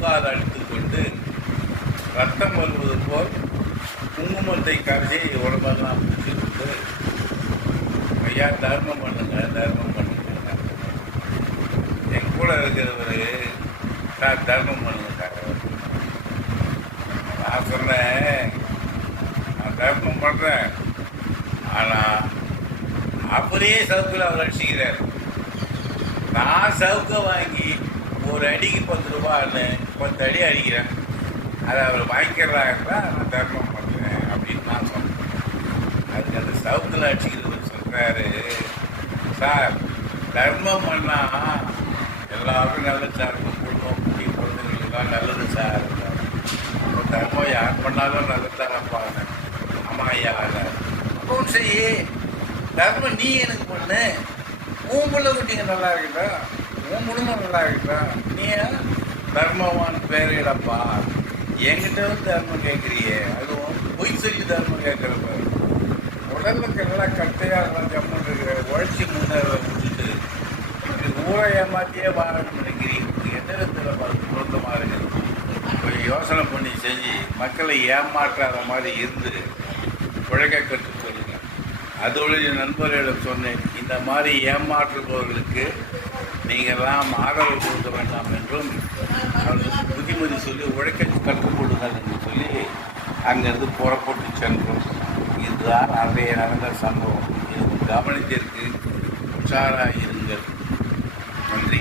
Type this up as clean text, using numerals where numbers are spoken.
முழங்கால் அடித்துக்கொண்டு ரத்தம் வருவது போல் குங்குமத்தை கரைச்சி உடம்பெல்லாம் பிடிச்சி கொண்டு ஐயா தர்மம் பண்ணுங்க தர்மம் பண்ணுங்க. என் கூட இருக்கிறவர் சார் தர்மம் பண்ணுங்க சார். நான் சொன்னேன் நான் தர்மம் பண்ணுறேன், ஆனால் அப்படியே சவுக்கில் அவர் அடிச்சுக்கிறார். நான் சவுக்கை வாங்கி ஒரு அடிக்கு 10 ரூபான்னு 10 அடி அடிக்கிறேன். அதை அவர் வாங்கிக்கிறாருன்னா நான் தர்மம் பண்ணுறேன் அப்படின்னு நான் சொன்னேன். அதுக்கு அந்த சவுக்கில் அடிச்சுக்கிறவர் சொல்கிறாரு, சார் தர்மம் பண்ணால் எல்லாருக்கும் நல்லது சார், குடும்பம் குட்டி குழந்தைங்களுக்கெல்லாம் நல்லது சார். தர்மம் யார் பண்ணாலும் நல்லது தானப்பா. ஆமாம் ஐயா, அப்போ செய்ய தர்மம் நீ எனக்கு பண்ணு, உன் பிள்ளை குட்டிங்க நல்லா இருக்கட்டா, உன் குடும்பம் நல்லா இருக்கட்டா, நீ தர்மவான் பேரிடப்பா. என்கிட்ட வந்து தர்மம் கேட்குறியே, அதுவும் பொய் சொல்லி தர்மம் கேட்குறப்ப உடலுக்கு எல்லாம் கட்டையாக எல்லாம் ஜம்மன் இருக்கிற உழைச்சி முன்னேற விட்டுட்டு ஊரை ஏமாற்றியே வாரம் நினைக்கிறீங்க. எந்த விதத்தில் பார்த்து பொருத்தமாக இருக்குது. கொஞ்சம் யோசனை பண்ணி செஞ்சு மக்களை ஏமாற்றாத மாதிரி இருந்து உழைக்க கற்றுக்கொள்ளுங்க. அதோடு என் நண்பர்களிடம் சொன்னேன், இந்த மாதிரி ஏமாற்றுபவர்களுக்கு நீங்கள்லாம் ஆதரவு கொடுக்க வேண்டாம் என்றும் அவர்களுக்கு புத்திமதி சொல்லி உழைக்க கற்றுக் கொடுங்கள் என்று சொல்லி அங்கிருந்து புறப்பட்டு சென்றோம். இதுதான் அன்றைய நடந்த சம்பவம். இது கவனித்திற்கு உற்சாராக இருங்கள். நன்றி.